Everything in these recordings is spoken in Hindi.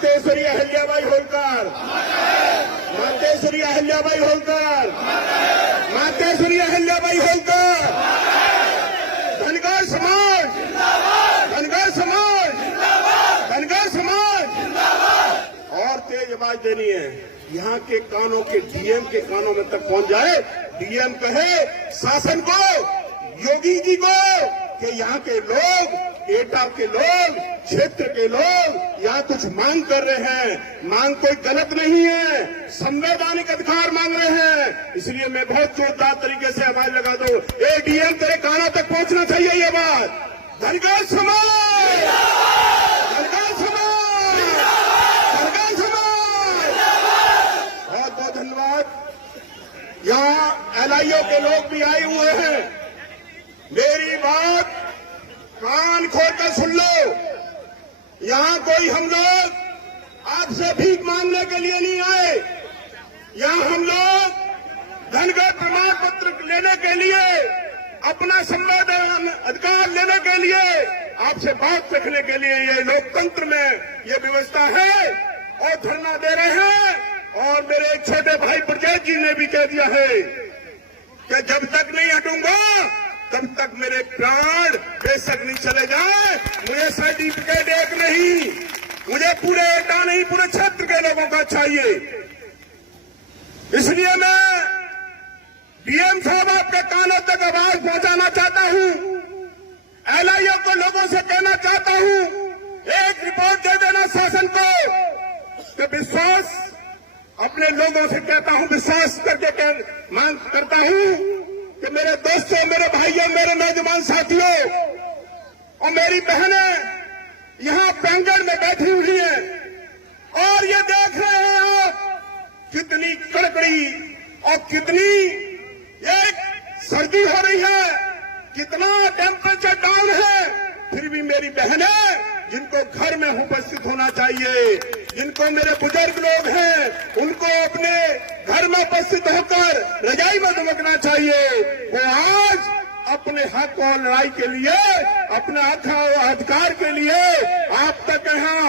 मातेश्वरी अहिल्याबाई होलकर, मातेश्वरी अहिल्याबाई होलकर, मातेश्वरी अहिल्याबाई होलकर, धनगर समाज, धनगर समाज, धनगर समाज। और तेज आवाज देनी है, यहाँ के कानों के डीएम के कानों में तक पहुंच जाए। डीएम कहे शासन को, योगी जी को, कि यहाँ के लोग, एटा के लोग, क्षेत्र के लोग यहाँ कुछ मांग कर रहे हैं। मांग कोई गलत नहीं है, संवैधानिक अधिकार मांग रहे हैं। इसलिए मैं बहुत जोरदार तरीके से आवाज लगा दूं, ए डीएम तेरे कानों तक पहुंचना चाहिए ये बात। धनगर समाज, धनगर समाज, धनगर समाज। बहुत बहुत धन्यवाद। यहाँ एलआईओ के लोग भी आए हुए हैं। मेरी बात कान खोलकर सुन लो। यहाँ कोई हम लोग आपसे भीख मांगने के लिए नहीं आए। यहाँ हम लोग धनगर प्रमाण पत्र लेने के लिए, अपना संवैधानिक अधिकार लेने के लिए, आपसे बात रखने के लिए, ये लोकतंत्र में ये व्यवस्था है और धरना दे रहे हैं। और मेरे छोटे भाई ब्रजेश जी ने भी कह दिया है कि जब तक नहीं हटूंगा तब तक मेरे प्राण बेशक नहीं चले जाए। मुझे सर्टिफिकेट एक नहीं, मुझे पूरे एटा नहीं, पूरे क्षेत्र के लोगों का चाहिए। इसलिए मैं डीएम साहब आपके कानों तक आवाज पहुंचाना चाहता हूं। एलआईओ को लोगों से कहना चाहता हूं, एक रिपोर्ट दे देना शासन को कि विश्वास, अपने लोगों से कहता हूं, विश्वास करके मांग करता हूं कि मेरे दोस्तों, मेरे भाइयों, मेरे नौजवान साथियों और मेरी बहनें यहाँ बैंगन में बैठी हुई हैं और ये देख रहे हैं आप कितनी कड़कड़ी और कितनी एक सर्दी हो रही है, कितना टेम्परेचर डाउन है। फिर भी मेरी बहनें, जिनको घर में उपस्थित होना चाहिए, जिनको मेरे बुजुर्ग लोग हैं, उनको अपने घर में उपस्थित होकर रजाई में दुबकना चाहिए। वो आज अपने हक और लड़ाई के लिए, अपने हक और अधिकार के लिए आप तक यहाँ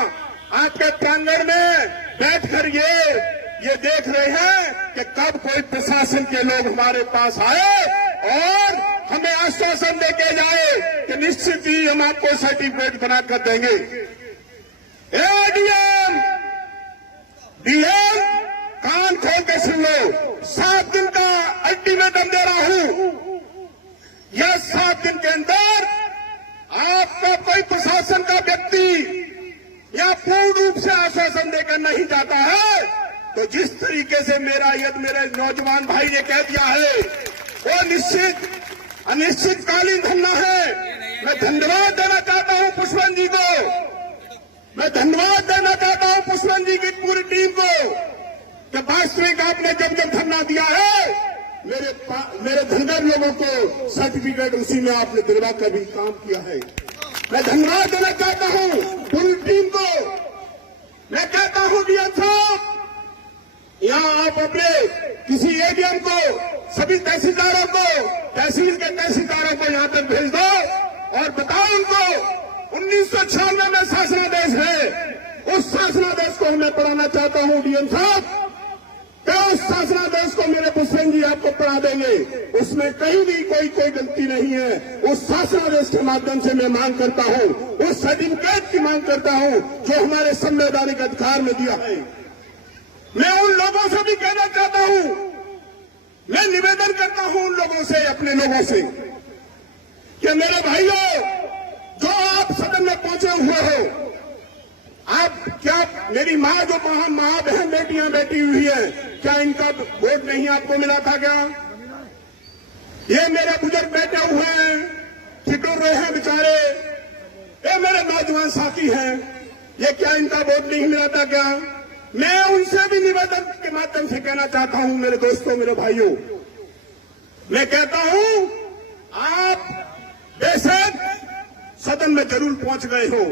आपके प्रांगण में बैठकर ये देख रहे हैं कि कब कोई प्रशासन के लोग हमारे पास आए और हमें आश्वासन देके जाए कि निश्चित ही हम आपको सर्टिफिकेट बनाकर देंगे। डीएम, डीएम कान खोल के सुन लो, 7 दिन का अल्टीमेटम दे रहा हूं। यह 7 दिन के अंदर आपका कोई प्रशासन का व्यक्ति या पूर्ण रूप से आश्वासन देकर नहीं जाता है, तो जिस तरीके से मेरे नौजवान भाई ने कह दिया है, वो निश्चित अनिश्चितकालीन धरना है। मैं धन्यवाद देना चाहता हूं पुष्पन जी को, मैं धन्यवाद देना चाहता हूं पुष्पन जी की पूरी टीम को कि वास्तविक आपने जब जब धरना दिया है, मेरे धनगर लोगों को सर्टिफिकेट उसी में आपने दिलवा कर भी काम किया है। मैं धन्यवाद देना चाहता हूं पूरी टीम को। मैं कहता हूं डीएम साहब, यहाँ आप अपने किसी एडीएम को, सभी तहसीलदारों को, तहसील के तहसीलदारों को यहाँ तक भेज दो और बताओ उनको 1996 में शासनादेश है, उस शासनादेश को मैं पढ़ाना चाहता हूँ डीएम साहब। तो उस शासनादेश को मेरे पुष्पन जी आपको पढ़ा देंगे, उसमें कहीं भी कोई गलती नहीं है। उस शासनादेश के माध्यम से मैं मांग करता हूँ, उस सर्टिफिकेट की मांग करता हूँ जो हमारे संवैधानिक अधिकार में दिया है। मैं उन लोगों से भी कहना चाहता हूं, मैं निवेदन करता हूं उन लोगों से, अपने लोगों से, कि मेरे भाइयों, जो आप सदन में पहुंचे हुए हो, आप क्या, मेरी माँ जो माँ बहन बेटियां बैठी हुई है, क्या इनका वोट नहीं आपको मिला था क्या? ये मेरे बुजुर्ग बैठे हुए हैं, ठिठुर रहे हैं बेचारे, ये मेरे नौजवान साथी हैं, ये क्या इनका वोट नहीं मिला था क्या? मैं उनसे भी निवेदन के माध्यम से कहना चाहता हूं, मेरे दोस्तों, मेरे भाइयों, मैं कहता हूं, आप बेशक सदन में जरूर पहुंच गए हो।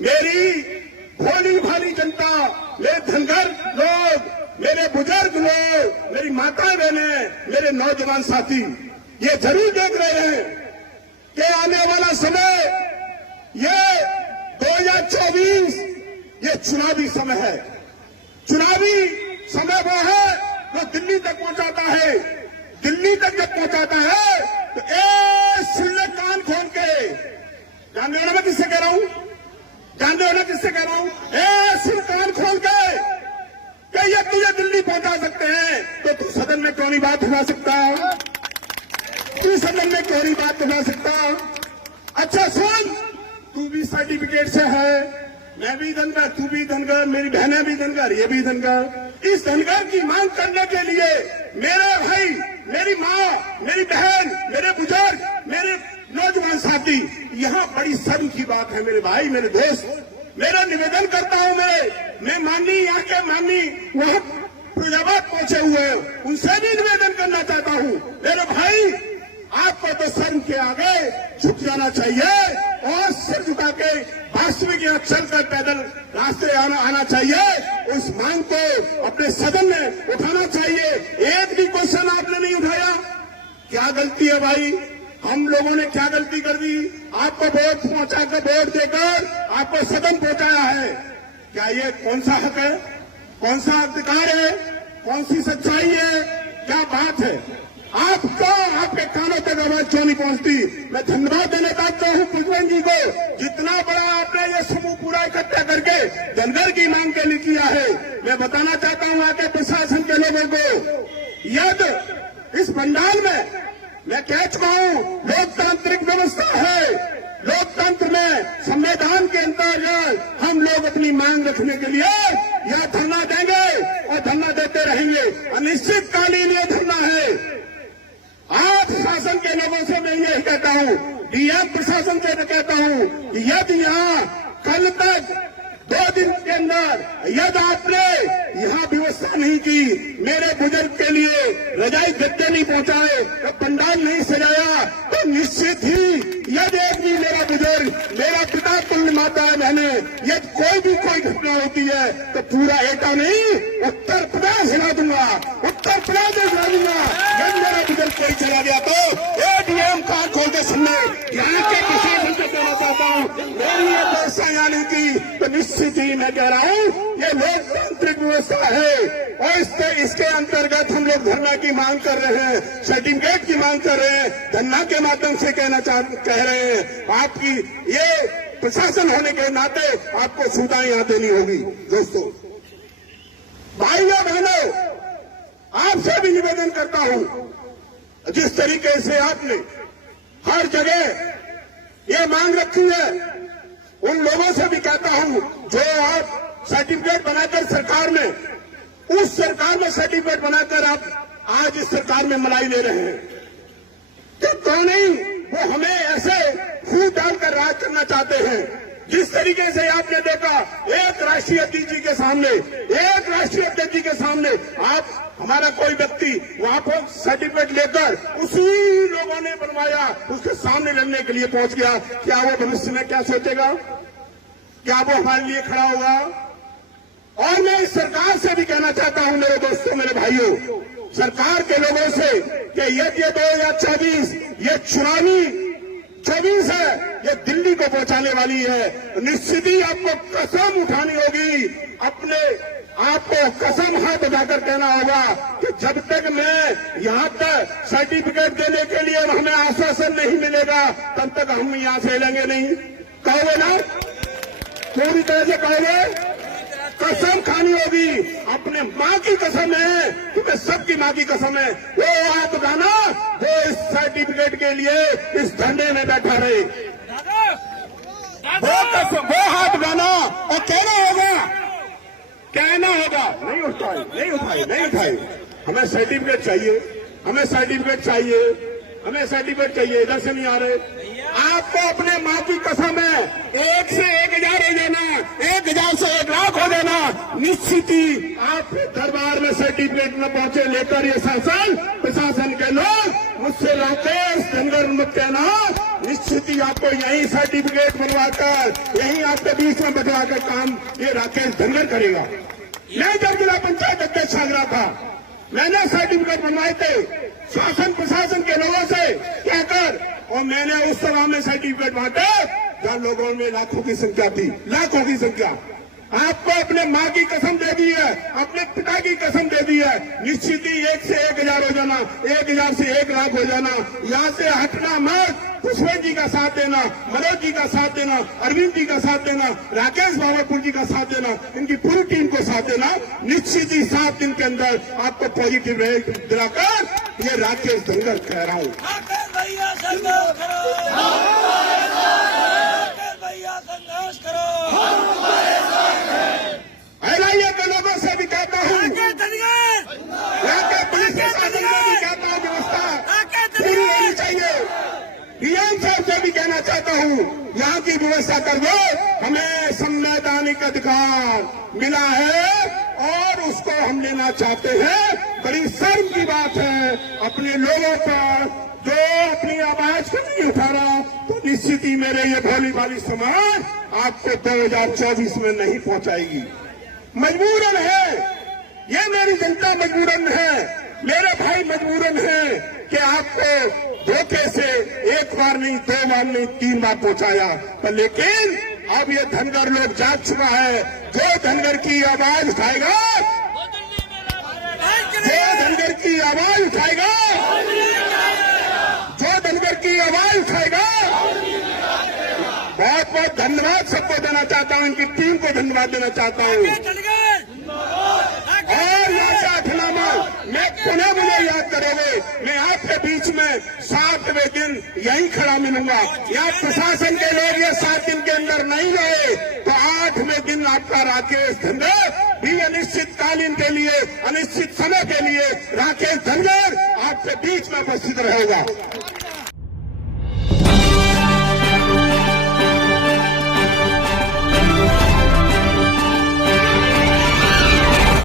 मेरी भोली भाली जनता, मेरे धनगर लोग, मेरे बुजुर्ग लोग, मेरी माताएं बहनें, मेरे नौजवान साथी ये जरूर देख रहे हैं कि आने वाला समय, ये 2024, ये चुनावी समय है। चुनावी समय वो है जो दिल्ली तक पहुंचाता है। दिल्ली तक जब पहुंचाता है तो सुनने कान खोल के, जानते हो ना मैं किससे कह रहा हूं, जानते हो ना किससे कह रहा हूं, सुन कान खोल के कि ये तुझे दिल्ली पहुंचा सकते हैं तो तू सदन में क्यों नहीं बात उठा सकता, तू सदन में क्यों नहीं बात उठा सकता। अच्छा सुन, तू भी सर्टिफिकेट से है, मैं भी धनगर, तू भी धनगर, मेरी बहनें भी धनगर, ये भी धनगर। इस धनगर की मांग करने के लिए मेरे भाई, मेरी माँ, मेरी बहन, मेरे बुजुर्ग, मेरे नौजवान साथी, यहाँ बड़ी शर्म की बात है मेरे भाई, मेरे दोस्त, मेरा निवेदन करता हूँ मैं माननी, यहाँ के माननी वहाँ फैजाबाद पहुंचे हुए हैं, उनसे भी निवेदन करना चाहता हूँ, मेरे भाई आपको तो शर्म के आगे झुक जाना चाहिए और सिर झुका के वास्तविक यहाँ चलकर पैदल रास्ते आना चाहिए। उस मांग को अपने सदन में उठाना चाहिए। एक भी क्वेश्चन आपने नहीं उठाया, क्या गलती है भाई, हम लोगों ने क्या गलती कर दी, आपको वोट पहुंचाकर, वोट देकर आपको सदन पहुंचाया है, क्या ये कौन सा हक है, कौन सा अधिकार है, कौन सी सच्चाई है, क्या बात है, आपका आपके कानों तक आवाज क्यों नहीं पहुंचती। मैं धन्यवाद देना चाहता हूं पुष्पन जी को, जितना बड़ा आपने ये समूह पूरा इकट्ठा करके धनगर की मांग के लिए किया है। मैं बताना चाहता हूं आके प्रशासन के लोगों को, यदि इस पंडाल में मैं कह चुका हूं लोकतांत्रिक व्यवस्था है, लोकतंत्र में संविधान के अंतर्गत हम लोग अपनी मांग रखने के लिए यह धरना देंगे और धरना देते रहेंगे। अनिश्चितकालीन ये धरना है। आज शासन के लोगों से मैं यही कहता हूं, डीएम प्रशासन से मैं कहता हूं कि यदि यहाँ कल तक 2 दिन के अंदर यदि आपने यहाँ व्यवस्था नहीं की, मेरे बुजुर्ग के लिए रजाई गद्दे नहीं पहुंचाए, तो पंडाल नहीं सजाया, तो निश्चित ही यदि एक भी मेरा बुजुर्ग, मेरा पिता तुल्य माता है बहने, यदि कोई घटना होती है तो पूरा एटा नहीं उत्तर प्रदेश हिला दूंगा, उत्तर प्रदेश हिला दूंगा। यदि मेरा बुजुर्ग कोई चला गया तो एडीएम कान खोल के सुनने यहाँ के प्रशासन से कहना चाहता हूँ, मेरी ये व्यवस्था यहाँ नहीं की तो निश्चित ही मैं कह रहा हूँ ये लोकतांत्रिक व्यवस्था है और इसके अंतर्गत हम लोग धरना की मांग कर रहे हैं, सर्टिफिकेट की मांग कर रहे हैं, धरना के माध्यम से कह रहे हैं। आपकी ये प्रशासन होने के नाते आपको सुविधाएं यहाँ देनी होगी। दोस्तों, भाइयों बहनों, आपसे भी निवेदन करता हूं, जिस तरीके से आपने हर जगह ये मांग रखी है, उन लोगों से भी कहता हूं जो आप सर्टिफिकेट बनाकर सरकार में, उस सरकार में सर्टिफिकेट बनाकर आप आज इस सरकार में मलाई ले रहे हैं, तो नहीं वो हमें ऐसे फूट डालकर राज करना चाहते हैं। जिस तरीके से आपने देखा एक राष्ट्रीय अध्यक्ष जी के सामने, एक राष्ट्रीय अध्यक्ष जी के सामने आप हमारा कोई व्यक्ति वहां पर सर्टिफिकेट लेकर उसी लोगों ने बनवाया, उसके सामने लड़ने के लिए पहुंच गया। क्या वो भविष्य में क्या सोचेगा, क्या वो हमारे लिए खड़ा होगा। और मैं इस सरकार से भी कहना चाहता हूं, मेरे दोस्तों, मेरे भाइयों, सरकार के लोगों से कि ये 2024 ये चुनावी 24 है, ये दिल्ली को पहुंचाने वाली है। निश्चित ही आपको कसम उठानी होगी, अपने आपको कसम हाथ उठाकर कहना होगा कि जब तक मैं यहाँ तक सर्टिफिकेट देने के लिए हमें आश्वासन नहीं मिलेगा तब तक हम यहाँ से हिलेंगे नहीं। कहोगे ना, पूरी तरह से कहोगे, कसम खानी होगी, अपने माँ की कसम है, तुम्हें सबकी माँ की कसम है। वो हाथ उठाना वो इस सर्टिफिकेट के लिए इस धरने में बैठा रहे, वो हाथ उठाना और कहना होगा नहीं उठाए, हमें सर्टिफिकेट चाहिए, हमें सर्टिफिकेट चाहिए, इधर से नहीं आ रहे। आपको अपने माँ की कसम है, 1 से 1000 हो जाना, 1000 से 1 लाख हो जाना, निश्चित ही आपके दरबार में सर्टिफिकेट न पहुंचे लेकर ये शासन प्रशासन के लोग मुझसे राकेश धनगर मत कहना, निश्चित ही आपको यही सर्टिफिकेट बनवाकर यही आपके बीच में बैठाकर काम ये राकेश धनगर करेगा। मैं जब जिला पंचायत अध्यक्ष आगरा था, मैंने सर्टिफिकेट बनवाए थे शासन प्रशासन के लोगों से कहकर, और मैंने उस सभा में सर्टिफिकेट बांटे जहां लोगों में लाखों की संख्या थी, लाखों की संख्या। आपको अपने माँ की कसम दे दी है, अपने पिता की कसम दे दी है, निश्चित ही 1 से 1000 हो जाना, 1000 से 1 लाख हो जाना। यहाँ से हटना मत। पुष्पेंद्र जी का साथ देना, मनोज जी का साथ देना, अरविंद जी का साथ देना, राकेश बाबापुर जी का साथ देना, इनकी पूरी टीम को साथ देना। निश्चित ही 7 दिन के अंदर आपको पॉजिटिव रिजल्ट दिलाकर ये राकेश धनगर कह रहा हूँ। भैया संघर्ष करो, भैया संघर्ष करो। एनआईए के लोगों से भी कहता हूँ, यहाँ के पुलिस प्रशासन से भी कहता हूँ, व्यवस्था पूरी होनी चाहिए। डीएम साहब से भी कहना चाहता हूँ, यहाँ की व्यवस्था कर दो। हमें संवैधानिक अधिकार मिला है और उसको हम लेना चाहते हैं। बड़ी शर्म की बात है अपने लोगों पर जो अपनी आवाज को नहीं उठा रहा, तो निश्चित ही मेरे ये भोली भाली समाज आपको 2024 में नहीं पहुंचाएगी। मजबूरन है, ये मेरी जनता मजबूरन है, मेरे भाई मजबूरन है कि आपको धोखे से 1 बार नहीं, 2 बार नहीं, 3 बार पहुंचाया। पर लेकिन अब ये धनगर लोग जाग चुका है। जो धनगर की आवाज उठाएगा, जो धनगर की आवाज उठाएगा, जो धनगर की आवाज उठाएगा, बहुत बहुत धन्यवाद सबको देना चाहता हूं, इनकी टीम को धन्यवाद देना चाहता हूं। और यहाँ से अठनामा मैं पुनः मुझे याद करोगे, मैं आपके बीच में 7वें दिन यहीं खड़ा मिलूंगा। यहाँ प्रशासन के लोग ये 7 दिन के अंदर नहीं रहे तो 8वें दिन आपका राकेश धनगर भी अनिश्चितकालीन के लिए, अनिश्चित समय के लिए राकेश धनगर आपके बीच में उपस्थित रहेगा।